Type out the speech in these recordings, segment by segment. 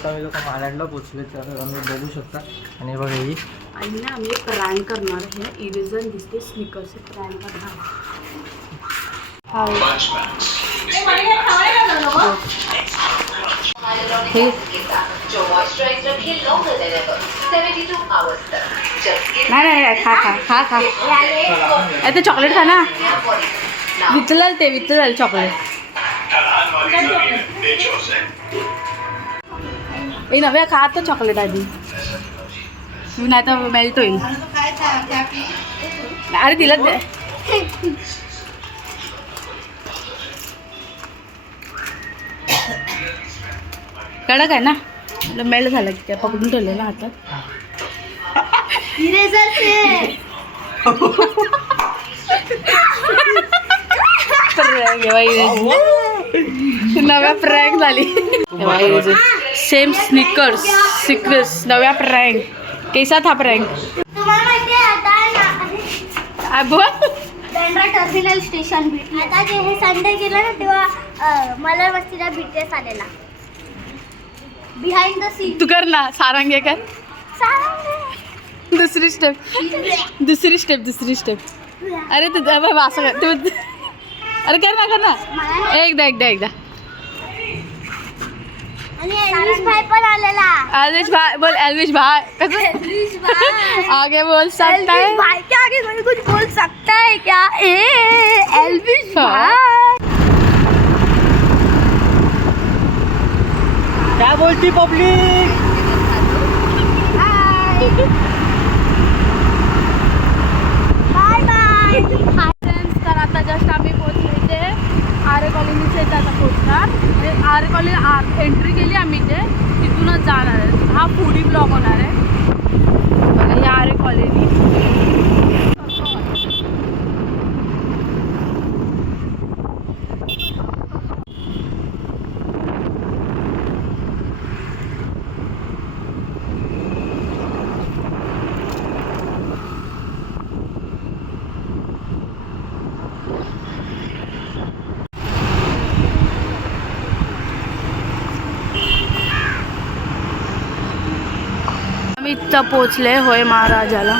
आता मी लोक मालाडला पोचले तर आम्ही बघू शकता. आणि बघा ही आणि ना आम्ही प्रँक करणार आहे. इरेझर दिसते स्निकर्स प्रँक करणार. नाही खा खा खा खा. ते चॉकलेट खा ना. विचलाल ते विचलाल चॉकलेट. ए नव्या खा तर चॉकलेट आधी. नाही तर मेल्ट होईल. अरे तिला दे. कडक आहे ना. मेल्ट झालं की त्या पकडून ठेवलं ना हातात. नव्या प्रँक झाली. सेम स्निकर्स सिक्रेट्स नव्या प्रँक. कैसा था प्रँक? बँड्रा टर्मिनल स्टेशन भेटली. आता जे हे संडे गेलं ना तेव्हा मला वस्तीला BTS आलेला. Behind the scene. तू कर ना सारंगे कर. दुसरी स्टेप. अरे तू असं कर तू. अरे कर ना एकदा. आणि एल्विश भाई पण आलेला. एल्विश भाई बोल. एल्विश भाई एल्विश भाई आगे बोल सकता है. भाई के आगे कोई कुछ बोल सकता है क्या? एल्विश भाई क्या बोलती पब्लिक. Bye friends. तर आता जस्ट आम्ही पोहोचलो इथे आरे कॉलनीच्या इथे आता पोहोचणार. म्हणजे आरे कॉलनी एंट्री केली आम्ही इथे. तिथूनच जाणार आहे. हा फूडी ब्लॉग होणार आहे. बघा ही आरे कॉलनी. आम्ही इथं पोचले होय महाराजाला.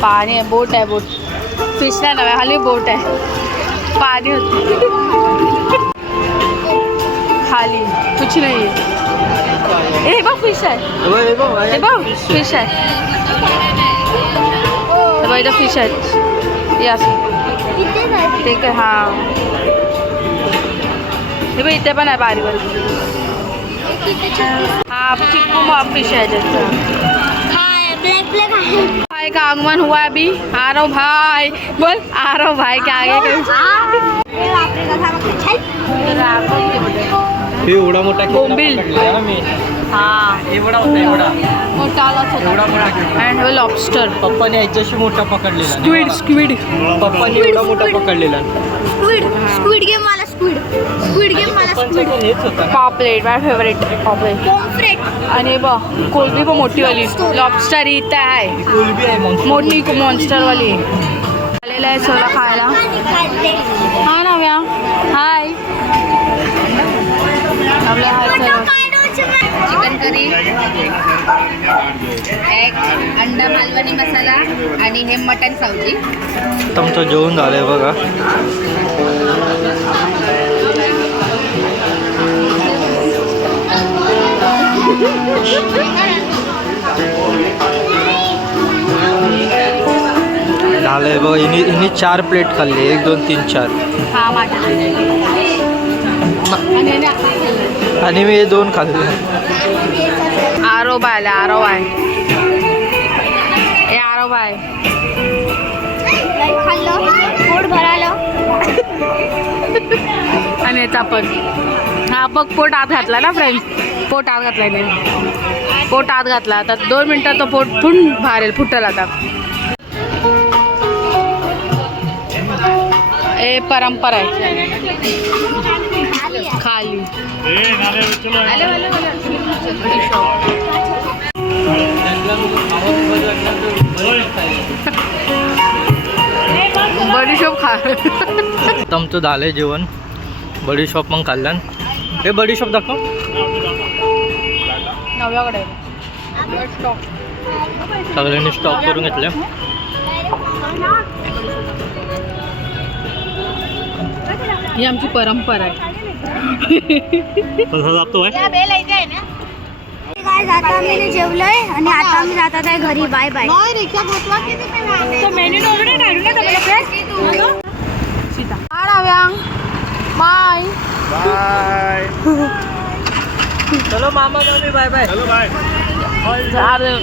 पाणी आहे. बोट आहे. बोट फिश नाही नव्या खाली बोट आहे. पाणी होतं खाली कुछ नाही आहे. हे बघ फिश आहे. हे बघ फिश आहे. इथं फिश आहेत. या ते काय. हां हे बघ इथे पण आहे बारीक बारीक. हाँ चिक्कू फिश है जैसा. भाई का आगमन हुआ अभी. आ रहा हूँ भाई. बोल आ रहा हूँ भाई के आगे. एवढा मोठा बोंबील. हाँ एवढा होता. मोठा अँड लॉबस्टर. पप्पाने याच्याशी मोठा पकडलेला. स्क्विड. पप्पाने एवढा मोठा पकडलेला. स्क्विड गेम मला स्क्विड. हेच होता. पॉपलेट माय फेवरेट. पॉपलेट. आणि बघ कोलबी पण मोठी वाली. लॉबस्टर इथं आहे. कोलबी आहे मोठी मॉन्स्टर वाली. आलेला आहे सोला खायला. हा नव्या हाय. आपल्या चिकन करी, एग, अंडा मालवणी मसाला आणि हे मटन सावजी. आमचं जेवण झालंय बघा. झालंय बघा. हिने 4 प्लेट खाल्ली. 1 2 3 4. हा माझ्या आणि मी 2 खाल्ले. आरो बाय ए आरो बाय. खाल्लं पोट भरालं. आणि याचा पण हा बघ पोट आत घातला ना फ्रेंड्स. पोट आत घातलाय नाही. पोट आत घातला. आता 2 मिनटात तो पोट बाहेर फुटल आता. ए परंपरा आहे खाली. बडीशॉप खा. आमचं झालंय जेवण. बडीशॉप मग खाल्लं. हे बडीशॉप दाखव. नव्याकडे स्टॉक. सगळ्यांनी स्टॉप करून घेतले. ही आमची परंपरा आहे. काय आता आम्ही जेवलोय आणि आता आम्ही जातात आहे घरी. Bye bye. मेन्यू ऑर्डर काढून सीता बाय. चलो मामा मामी बाय बाय. चलो बाय. झालं.